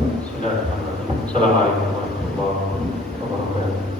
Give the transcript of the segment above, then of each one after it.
Bismillahirrahmanirrahim. Assalamualaikum warahmatullahi wabarakatuh.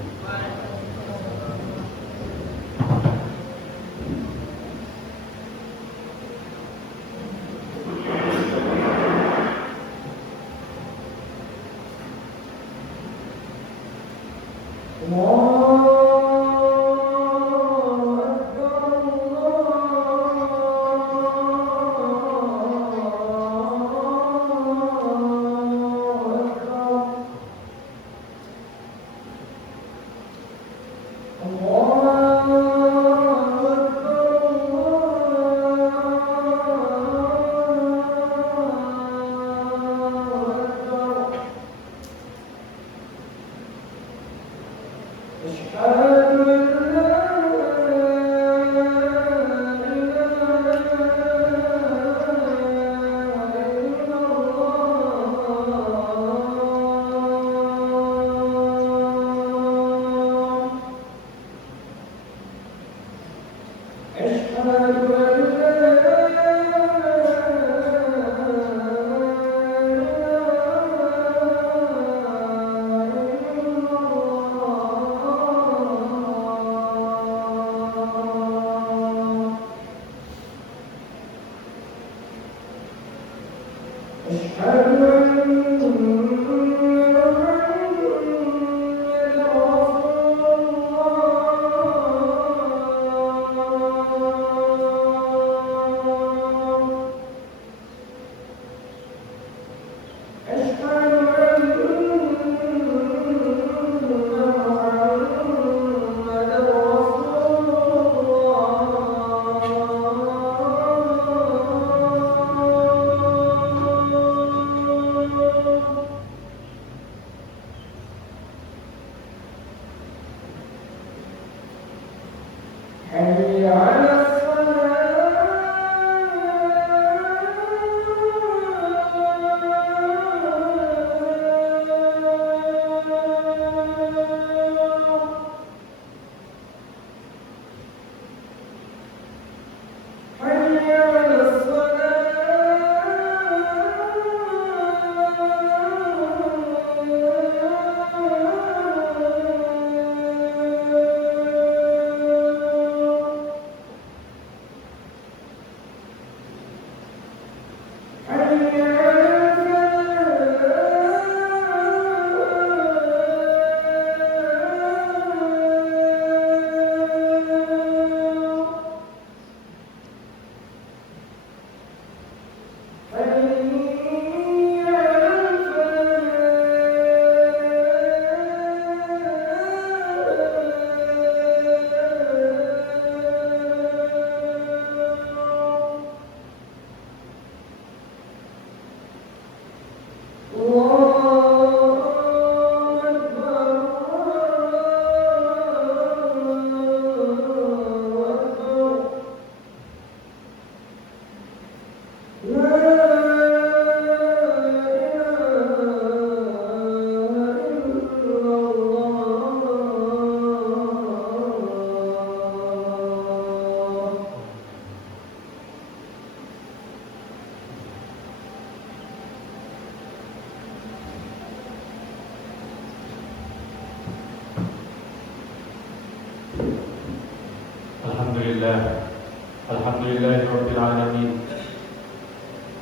Alhamdulillah Rabbil Alamin.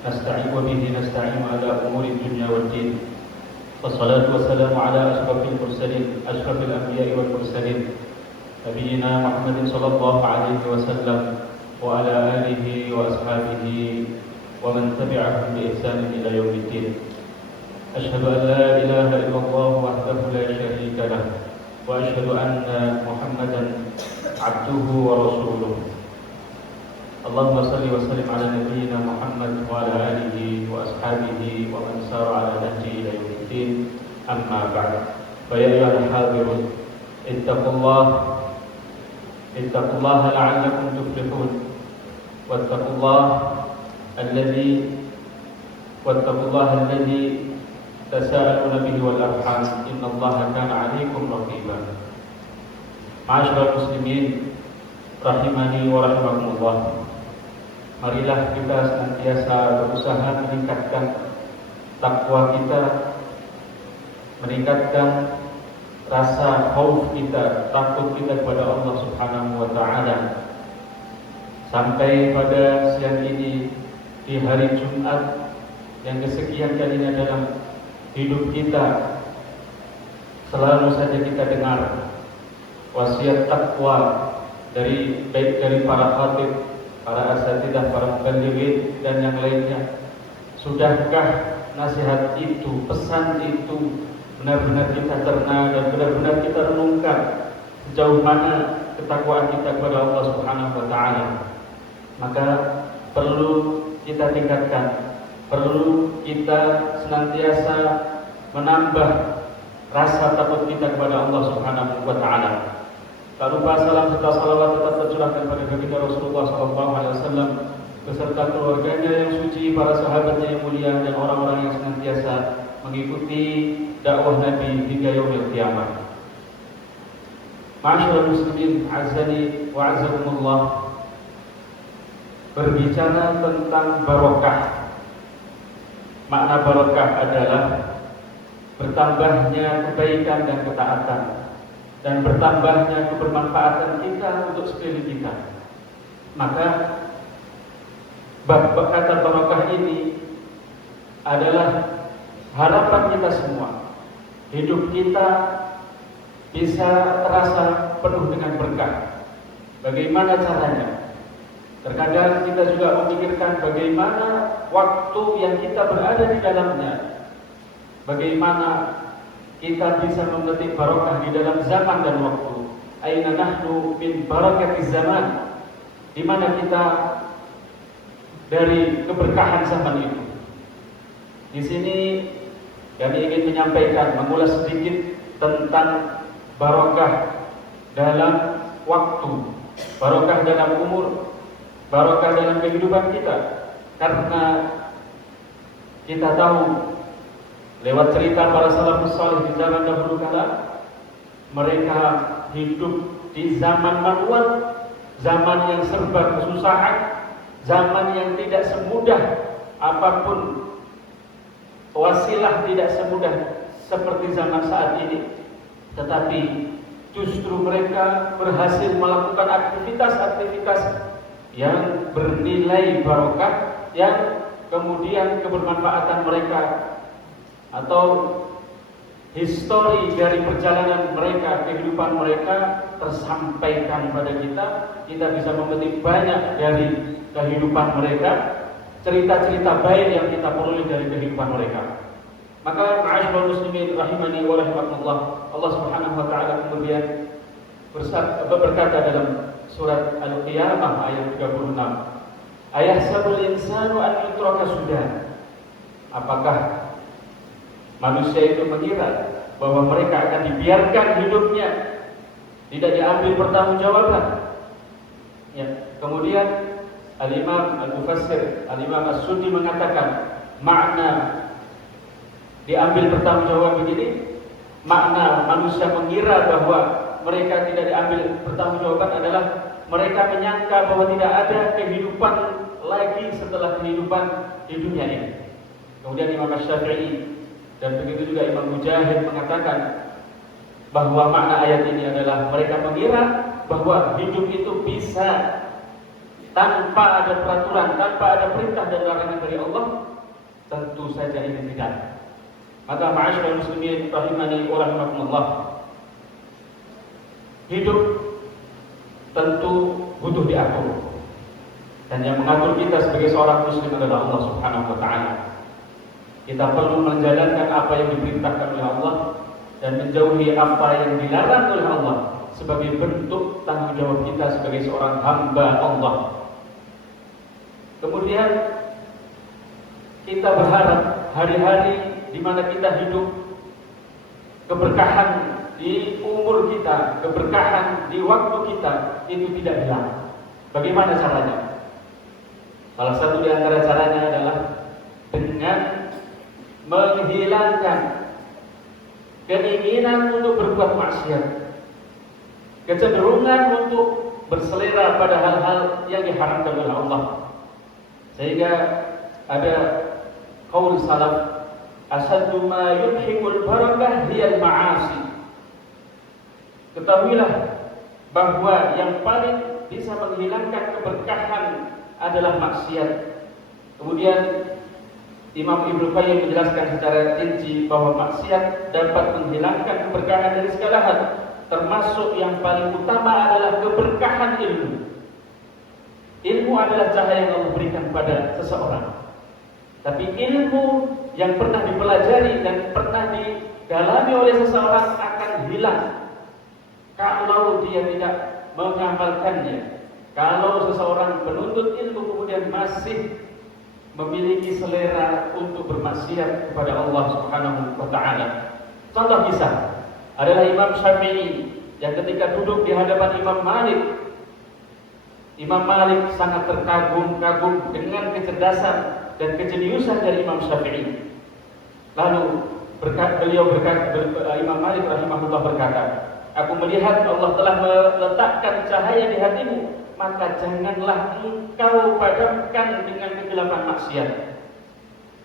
Nasta'in wa bihi nasta'in ala umuri dunya wad din. Wassalatu wassalamu ala asyrafil mursalin, asyrafil anbiya'i wal mursalin, nabiyyina Muhammadin sallallahu alaihi wasallam wa ala alihi wa ashabihi wa man tabi'ahum bi ihsanin ila yaumiddin. Asyhadu an la ilaha illallah wahdahu la syarika lah wa asyhadu anna Muhammadan abduhu wa rasuluh. Allahumma salli wa sallim ala nabiyyina Muhammad wa ala alihi wa ashabihi wa man sara ala nahji ila yaumiddin. Amma ba'd. Fa ya ayyuhal hadirun, ittaqullaha la'allakum tuflihun. Wattaqullaha alladhi tasaaluna bihi wal arham. Innallaha kana 'alaikum raqiba. Ma'asyiral muslimin rahimani wa rahimakumullah. Marilah kita senantiasa berusaha meningkatkan takwa kita meningkatkan rasa khauf kita, takut kita kepada Allah Subhanahu wa taala. Sampai pada siang ini di hari Jumat yang kesekian kalinya dalam hidup kita, selalu saja kita dengar wasiat takwa baik dari para khatib, para asatidzah, para muballighin dan yang lainnya. Sudahkah nasihat itu, pesan itu benar-benar kita cerna dan benar-benar kita renungkan sejauh mana ketakwaan kita kepada Allah Subhanahu wa taala? Maka perlu kita tingkatkan, perlu kita senantiasa menambah rasa takut kita kepada Allah Subhanahu wa taala. Tak lupa salam serta salawat tetap tercurahkan pada baginda Rasulullah SAW beserta keluarganya yang suci, para sahabatnya yang mulia, dan orang-orang yang senantiasa mengikuti dakwah Nabi hingga yaumil qiyamah. Ma'asyiral muslimin, azani wa azakumullah. Berbicara tentang barokah, makna barokah adalah bertambahnya kebaikan dan ketaatan, dan bertambahnya kebermanfaatan kita untuk sekeliling kita. Maka kata barokah ini adalah harapan kita semua, hidup kita bisa terasa penuh dengan berkah. Bagaimana caranya? Terkadang kita juga memikirkan bagaimana waktu yang kita berada di dalamnya, bagaimana kita bisa memetik barokah di dalam zaman dan waktu. Aina nahnu min barakatiz zaman, di mana kita dari keberkahan zaman itu. Di sini kami ingin menyampaikan, mengulas sedikit tentang barokah dalam waktu, barokah dalam umur, barokah dalam kehidupan kita. Karena kita tahu lewat cerita para salafus salih di zaman dahulu kala, mereka hidup di zaman manual, zaman yang serba kesusahan, zaman yang tidak semudah apapun, wasilah tidak semudah seperti zaman saat ini. Tetapi justru mereka berhasil melakukan aktivitas-aktivitas yang bernilai barokah, yang kemudian kebermanfaatan mereka atau histori dari perjalanan mereka, kehidupan mereka tersampaikan pada kita. Kita bisa memetik banyak dari kehidupan mereka, cerita-cerita baik yang kita peroleh dari kehidupan mereka. Maka ma'asyiral muslimin rahimani wa rahimakumullah, Allah Subhanahu wa taala kemudian berkata dalam surat Al-Qiyamah ayat 36, ayahsabul insanu an yutraka sudah. Apakah manusia itu mengira bahwa mereka akan dibiarkan hidupnya, tidak diambil pertanggungjawaban? Ya. Kemudian Al-Imam Al-Mufassir, Al-Imam As-Suddi mengatakan makna diambil pertanggungjawab begini, makna manusia mengira bahwa mereka tidak diambil pertanggungjawaban adalah mereka menyangka bahwa tidak ada kehidupan lagi setelah kehidupan di dunia ini. Kemudian Imam Syafi'i dan begitu juga Imam Mujahid mengatakan bahwa makna ayat ini adalah mereka mengira bahwa hidup itu bisa tanpa ada peraturan, tanpa ada perintah dan larangan dari Allah. Tentu saja ini tidak. Maka ma'asyiral muslimin rahimani wa rahimakumullah, hidup tentu butuh diatur, dan yang mengatur kita sebagai seorang muslim adalah Allah Subhanahu wa taala. Kita perlu menjalankan apa yang diperintahkan oleh Allah dan menjauhi apa yang dilarang oleh Allah sebagai bentuk tanggung jawab kita sebagai seorang hamba Allah. Kemudian kita berharap hari-hari di mana kita hidup, keberkahan di umur kita, keberkahan di waktu kita itu tidak hilang. Bagaimana caranya? Salah satu di antara caranya adalah dengan menghilangkan keinginan untuk berbuat maksiat, kecenderungan untuk berselera pada hal-hal yang diharamkan oleh Allah. Sehingga ada qaul salaf asaddu ma yudhikul barakah hiyal ma'asi. Ketahuilah bahwa yang paling bisa menghilangkan keberkahan adalah maksiat. Kemudian Imam Ibnu Qayyim menjelaskan secara rinci bahwa maksiat dapat menghilangkan keberkahan dari segala hal, termasuk yang paling utama adalah keberkahan ilmu. Ilmu adalah cahaya yang Allah berikan pada seseorang. Tapi ilmu yang pernah dipelajari dan pernah didalami oleh seseorang akan hilang kalau dia tidak mengamalkannya. Kalau seseorang penuntut ilmu kemudian masih memiliki selera untuk bermaksiat kepada Allah Subhanahu wa taala. Contoh kisah adalah Imam Syafi'i yang ketika duduk di hadapan Imam Malik, Imam Malik sangat terkagum-kagum dengan kecerdasan dan kejeniusan dari Imam Syafi'i. Lalu Imam Malik rahimahullah berkata, "Aku melihat Allah telah meletakkan cahaya di hatimu, maka janganlah engkau padamkan dengan kegelapan maksiat."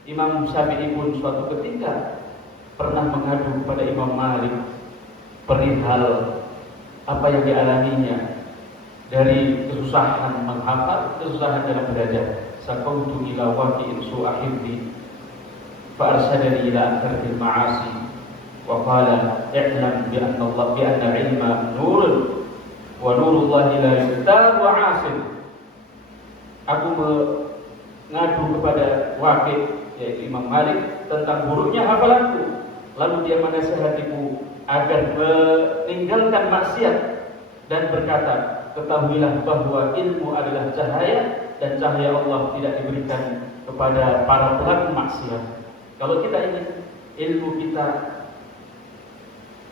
Imam Syafi'i pun suatu ketika pernah mengadu kepada Imam Malik perihal apa yang dialaminya dari kesusahan menghafal, kesusahan dalam belajar. Sakautu ila waqi'in su'ahibbi fa arsadani ila akthar ma'asi wa qala i'lam bi anna ilma nurun wa nurullahi la yudar wa asim. Aku mengadu kepada Waqi', yaitu Imam Malik, tentang buruknya hafalanku. Lalu dia menasihatiku agar meninggalkan maksiat dan berkata, "Ketahuilah bahwa ilmu adalah cahaya dan cahaya Allah tidak diberikan kepada para pelaku maksiat." Kalau kita ingin ilmu kita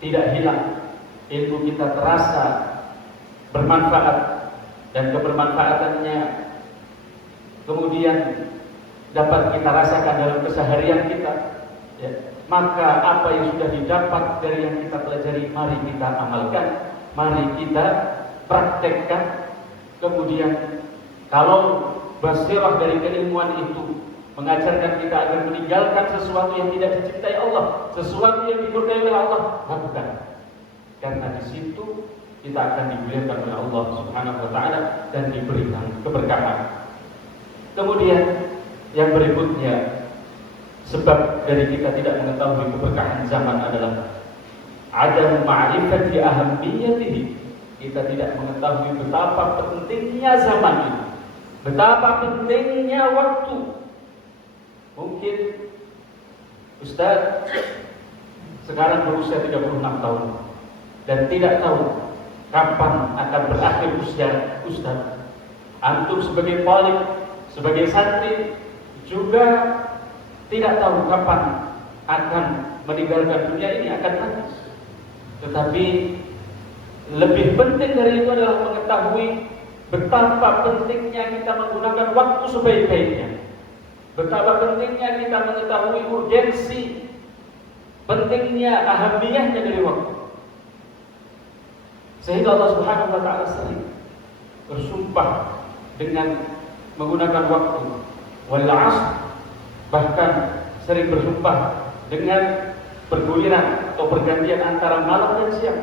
tidak hilang, ilmu kita terasa bermanfaat dan kebermanfaatannya kemudian dapat kita rasakan dalam keseharian kita, ya, maka apa yang sudah didapat dari yang kita pelajari mari kita amalkan, mari kita praktekkan. Kemudian kalau basirah dari keilmuan itu mengajarkan kita agar meninggalkan sesuatu yang tidak dicintai Allah, sesuatu yang dimurkai oleh Allah, lakukan. Karena di situ kita akan dimuliakan oleh Allah Subhanahu wa taala dan diberikan keberkahan. Kemudian yang berikutnya, sebab dari kita tidak mengetahui keberkahan zaman adalah adam ma'rifati ahammiyatihi. Kita tidak mengetahui betapa pentingnya zaman ini, betapa pentingnya waktu. Mungkin Ustaz sekarang berusia 36 tahun dan tidak tahu kapan akan berakhir usia Ustaz. Antum sebagai talib, sebagai santri juga tidak tahu kapan akan meninggalkan dunia ini, akan mati. Tetapi lebih penting dari itu adalah mengetahui betapa pentingnya kita menggunakan waktu sebaik-baiknya. Betapa pentingnya kita mengetahui urgensi, pentingnya, ahamiyahnya dari waktu. Sehingga Allah Subhanahu wa taala sering bersumpah dengan menggunakan waktu. Wal 'ashr, bahkan sering bersumpah dengan perguliran atau pergantian antara malam dan siang.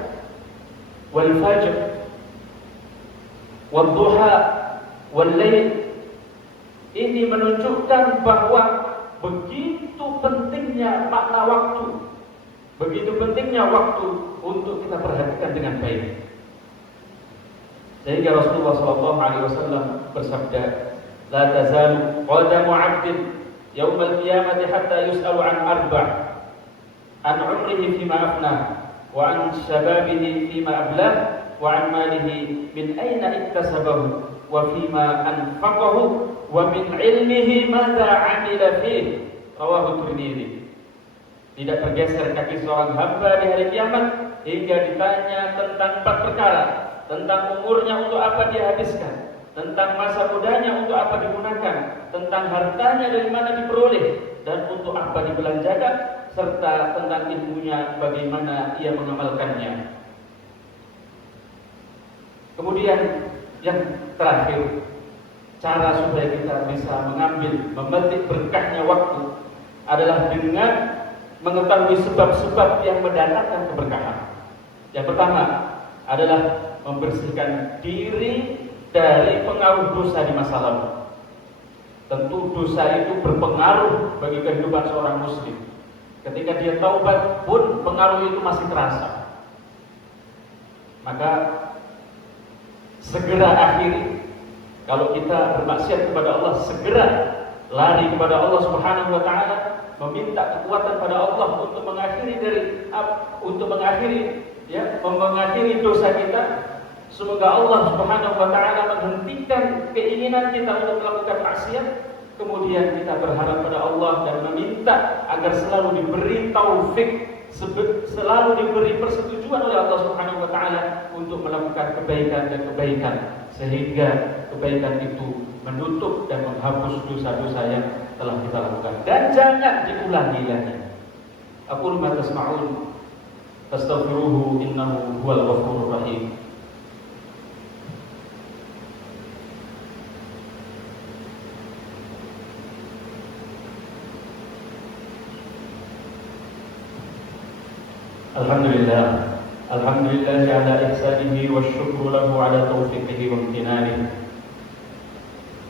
Wal fajr, wal duha, wal lail. Ini menunjukkan bahwa begitu pentingnya makna waktu, begitu pentingnya waktu untuk kita perhatikan dengan baik. Sehingga Rasulullah SAW bersabda, "La tazalu qadamu 'abdin yaumal qiyamati hatta yus'alu an arba', an 'umrihi fima afna, wa an shababihi fima ablah, wa an malihi min aina iktasabahu, wa fima anfaqahu, wa min ilmihi madza 'amila fihi." Rawahu Tirmidzi. Tidak bergeser kaki seorang hamba di hari kiamat hingga ditanya tentang 4 perkara, tentang umurnya untuk apa dia habiskan, tentang masa mudanya untuk apa digunakan, tentang hartanya dari mana diperoleh dan untuk apa dibelanjakan, serta tentang ilmunya bagaimana ia mengamalkannya. Kemudian yang terakhir, cara supaya kita bisa mengambil, memetik berkahnya waktu adalah dengan mengetahui sebab-sebab yang mendatangkan keberkahan. Yang pertama adalah membersihkan diri dari pengaruh dosa di masa lalu. Tentu dosa itu berpengaruh bagi kehidupan seorang muslim. Ketika dia taubat pun pengaruh itu masih terasa. Maka segera akhiri. Kalau kita bermaksiat kepada Allah, segera lari kepada Allah Subhanahu wa taala, meminta kekuatan pada Allah untuk mengakhiri dosa kita. Semoga Allah Subhanahu wa taala menghentikan keinginan kita untuk melakukan maksiat. Kemudian kita berharap pada Allah dan meminta agar selalu diberi taufik, selalu diberi persetujuan oleh Allah Subhanahu wa taala untuk melakukan kebaikan dan kebaikan, sehingga kebaikan itu menutup dan menghapus dosa-dosa yang telah kita lakukan dan jangan diulangi lagi. Aqulu ma tasma'un fastaghfiruhu innahu huwal ghafurur rahim. Alhamdulillah ala ihsanihi wa syukru lahu ala taufiqihi wa imtinanihi.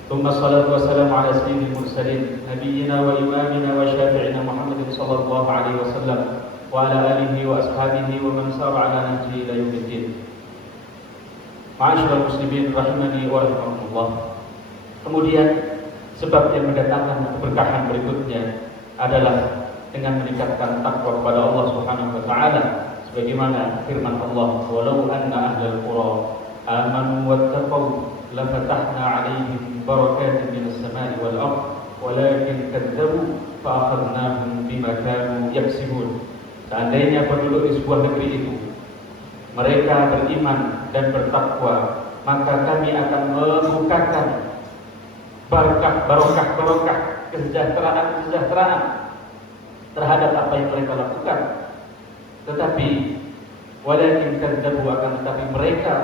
Thumma salatu wassalamu ala sayyidil mursalin nabiyyina wa imamina wa syafi'ina Muhammadin sallallahu alaihi wasallam wa ala alihi wa ashabihi wa man sara ala nahjihi ila yaumiddin. Ma'asyiral muslimin rahimani wa rahimakumullah. Kemudian sebab yang mendatangkan keberkahan berikutnya adalah dengan meningkatkan takwa kepada Allah Subhanahu wa taala, sebagaimana firman Allah, "Walau anna ahlal qura amanu wattaqau lafatahna 'alaihim barakatin minas samai wal ardh walakin kadzdzabu fa akhadnahum bima kanu yaksibun." Seandainya penduduk di sebuah negeri itu mereka beriman dan bertakwa, maka kami akan membukakan barokah, kesejahteraan terhadap apa yang mereka lakukan. Tetapi walakin kadzdzabu, akan tetapi mereka,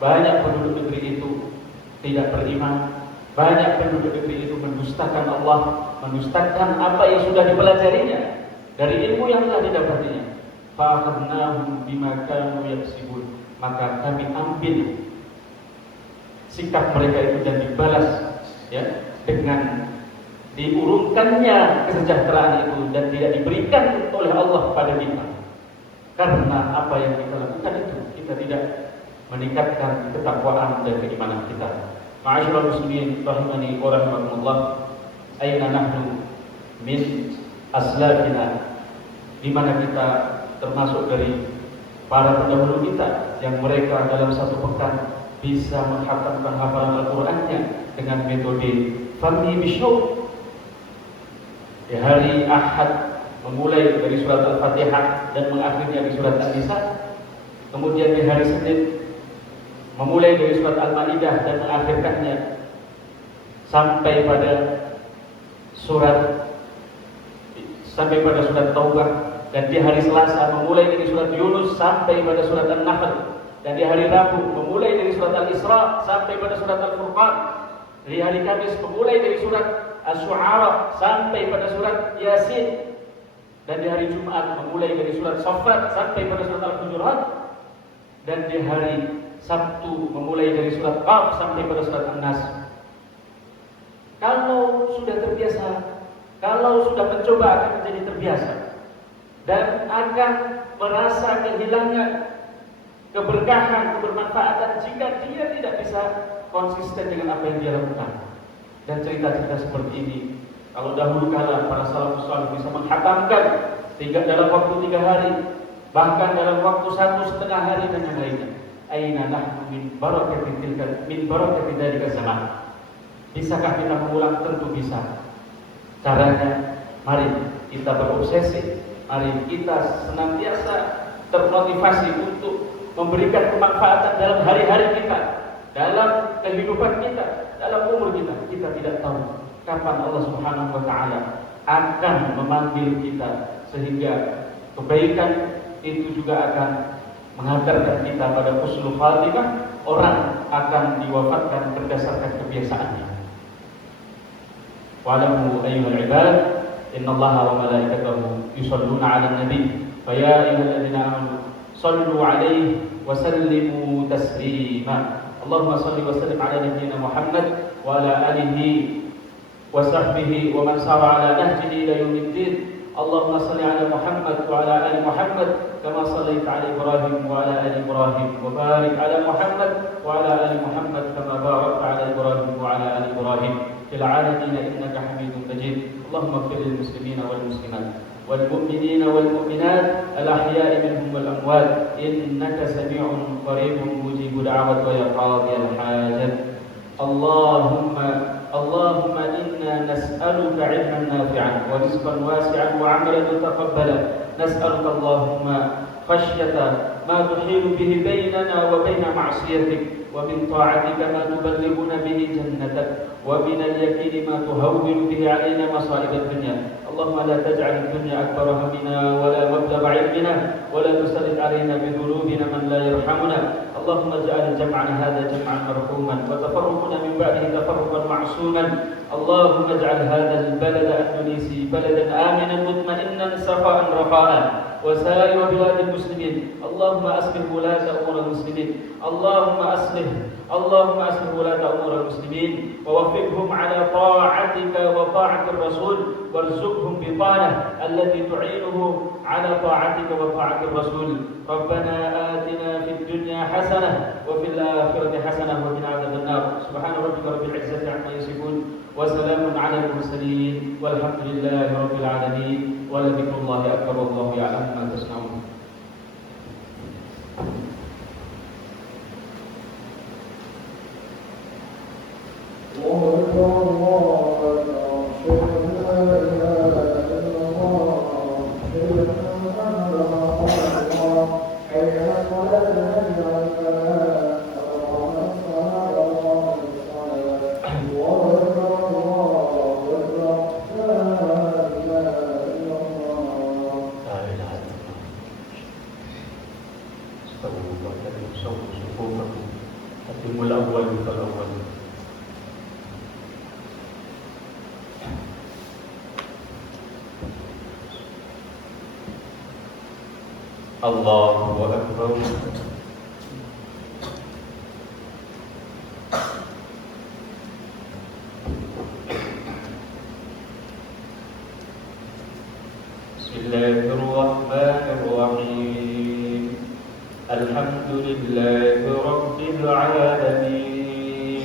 banyak penduduk negeri itu tidak beriman, banyak penduduk negeri itu mendustakan Allah, mendustakan apa yang sudah dipelajarinya dari ilmu yang telah didapatinya. Fa akhadnahum bima kanu yaksibun, maka kami ambil sikap mereka itu dan dibalas dengan diurungkannya kesejahteraan itu dan tidak diberikan oleh Allah pada kita. Karena apa yang kita lakukan itu, kita tidak meningkatkan ketakwaan dan keimanan kita. Ma'asyiral muslimin rahimani wa rahimakumullah. Aina nahnu min aslafina, di mana kita termasuk dari para pendahulu kita yang mereka dalam satu pekan bisa menghatamkan hafalan Al-Qur'annya dengan metode fahmi bisyauq. Di hari Ahad memulai dari surat Al-Fatihah dan mengakhirnya di surat An-Nisa. Kemudian di hari Senin memulai dari surat Al-Maidah dan mengakhirkannya sampai pada surat Taubah. Dan di hari Selasa memulai dari surat Yunus sampai pada surat An-Nahl. Dan di hari Rabu memulai dari surat Al-Isra sampai pada surat Al-Furqan. Di hari Kamis memulai dari surat Asy-Syu'ara sampai pada surat Yasin. Dan di hari Jumat memulai dari surat Shaffat sampai pada surat Al-Hujurat. Dan di hari Sabtu memulai dari surat Qaf sampai pada surat An-Nas. Kalau sudah terbiasa, kalau sudah mencoba, akan menjadi terbiasa dan akan merasa kehilangan keberkahan, kebermanfaatan jika dia tidak bisa konsisten dengan apa yang dia lakukan. Dan cerita-cerita seperti ini, kalau dahulu kala para salafus saleh bisa menghatamkan dalam waktu 3 hari, bahkan dalam waktu 1,5 hari dan yang lainnya. Aina nahnu min barakati dzalika zaman. Bisakah kita mengulang? Tentu bisa. Caranya, mari kita berobsesi, mari kita senantiasa termotivasi untuk memberikan kemanfaatan dalam hari-hari kita, dalam kehidupan kita, dalam umur kita. Kita tidak tahu kapan Allah Subhanahu wa taala akan memanggil kita, sehingga kebaikan itu juga akan mengantarkan kita pada husnul khatimah. Orang akan diwafatkan berdasarkan kebiasaannya. Wa'lamu ayyuhal ibad إن الله وملائكته يصلون على النبي فيا أيها الذين آمنوا صلوا عليه وسلموا تسليما. اللهم صل وسلم على نبينا محمد وعلى آله وصحبه ومن سار على نهجه إلى يوم الدين. اللهم صل على محمد وعلى آل محمد كما صليت على إبراهيم وعلى آل إبراهيم وبارك على محمد وعلى آل محمد كما باركت على إبراهيم وعلى آل إبراهيم في العالمين إنك حميد مجيد. اللهم اغفر للمسلمين والمسلمات والمؤمنين والمؤمنات الأحياء منهم والأموات إنك سميع قريب مجيب دعوة ويا قاضي الحاجات. اللهم إنا نسألك علما نافعا ورزقا واسعا وعملا متقبلا. نسألك اللهم خشية ما تحيل به بيننا وبين معصيتك، ومن طاعتك ما تبلغنا به جنتك، ومن اليقين ما تهون به علينا مصائب الدنيا. اللهم لا تجعل الدنيا أكبر همنا ولا مبلغ علمنا ولا تسلط علينا بذنوبنا من لا يرحمنا. اللهم اجعل جمعنا هذا جمعا مرحوما وتفرقنا من بعده تفرقا معصوما. اللهم اجعل هذا البلد الأندونيسي بلدا آمنا مطمئنا سخاء رخاء وسائر بلاد المسلمين. اللهم أصلح ولاة أمور المسلمين. اللهم أصلح ولاة أمور المسلمين ووفقهم على طاعتك وطاعة الرسول، وارزقهم بطانة التي تعينه على طاعتك وطاعة الرسول. ربنا آتنا في الدنيا حسنة وفي الآخرة حسنة وقنا عذاب النار. سبحان ربك رب العزة عما يصفون وسلام على المرسلين والحمد لله رب العالمين ولذكر الله أكبر والله يعلم ما تصنعون. Allahu Akbar. Bismillahirrahmanirrahim. Alhamdulillahi Rabbil alamin.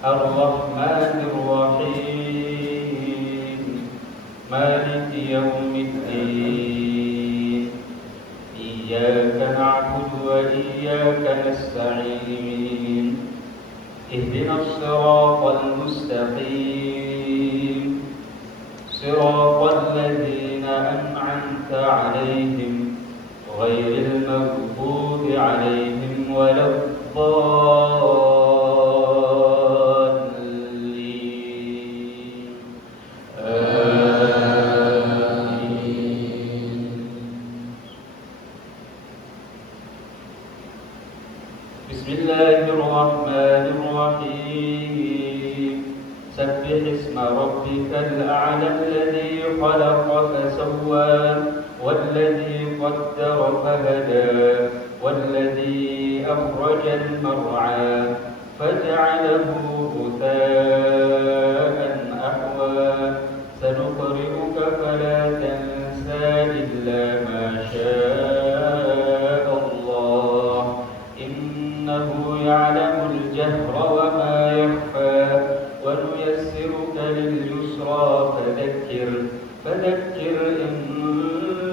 Ar-Rahmanir-Rahim. Maliki yawmiddin. إياك نعبد وإياك نستعين. اهدنا الصراط المستقيم صراط الذين أنعمت عليهم غير المغضوب عليهم ولا الضالين. Bismillahirrahmanirrahim. Sabbih isma rabbikal a'la alladhi khalaqa fasawwa walladhi qaddara fahada walladhi akhrajal mar'a faj'alahu ghutha'an ahwa. Sanuqri'uka fala tansa illa ma sha'a Allah. Innahu ya'lamul jahra wa ma yakhfa wa nuyassiruka lil yusra fadhakkir in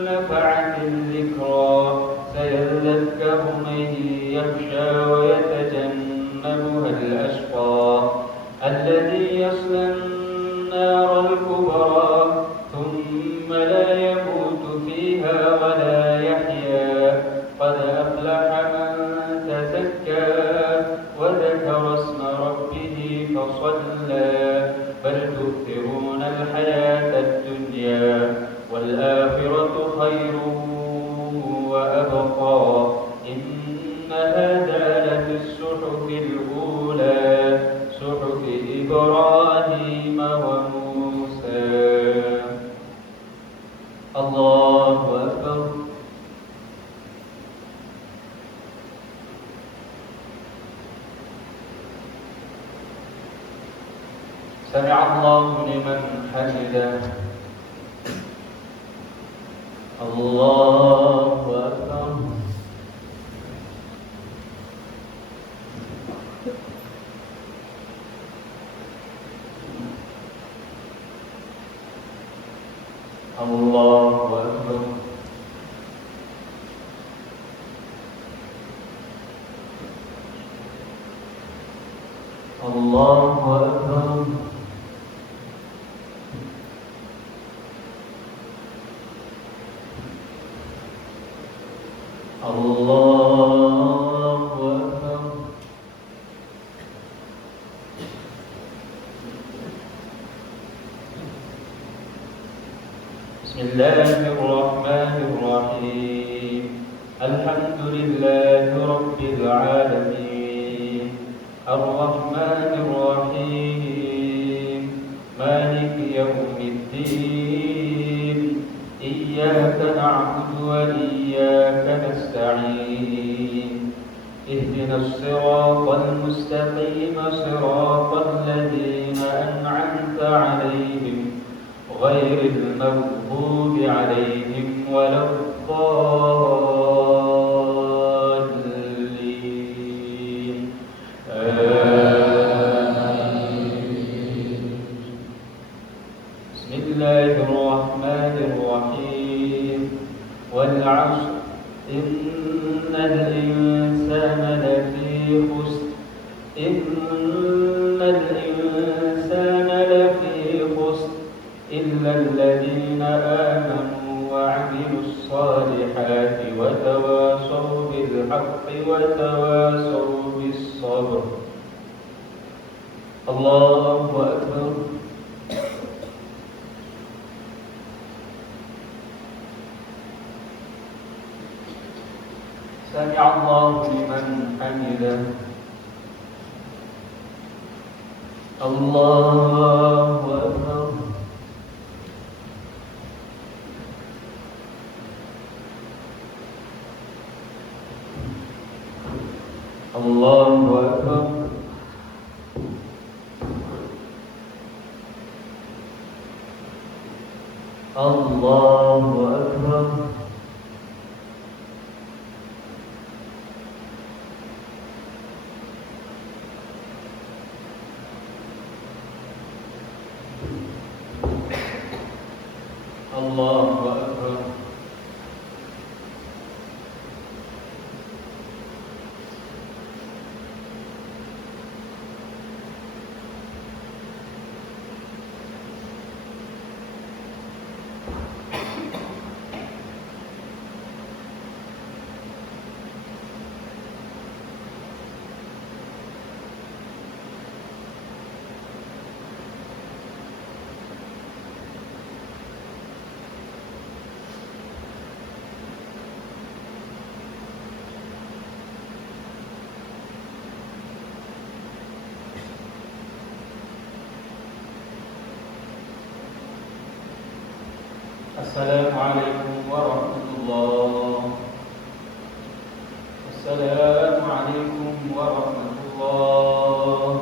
nafa'atil dhikra. Sayadhakkaru man yakhsha wa yatajannabuha al-ashqa alladhi yasla an-nara al-kubra thumma la yamutu fiha wa la yahya. Qad aflaha man وذكر اسم ربه فصلى بل تؤثرون الحياة الدنيا والآخرة خير وأبقى إن الله لمن حمده. الله أكبر. الله أكبر. الله أكبر. الله أكبر. بسم الله الرحمن الرحيم. الحمد لله رب العالمين الرحمن الرحيم مالك يوم الدين إياك نعبد وإياك نستعين اهدنا الصراط المستقيم صراط الذين أنعمت عليهم غير المغضوب عليهم ولا الضالين آمين. بسم الله الرحمن الرحيم والعصر إن الإنسان لفي خسر إلا الذين آمنوا وعملوا الصالحات وتواصوا بالحق وتواصوا بالصبر. الله أكبر. سمع الله لمن حمده. الله أكبر. الله أكبر. الله أكبر. الله أكبر. السلام عليكم ورحمة الله. السلام عليكم ورحمة الله.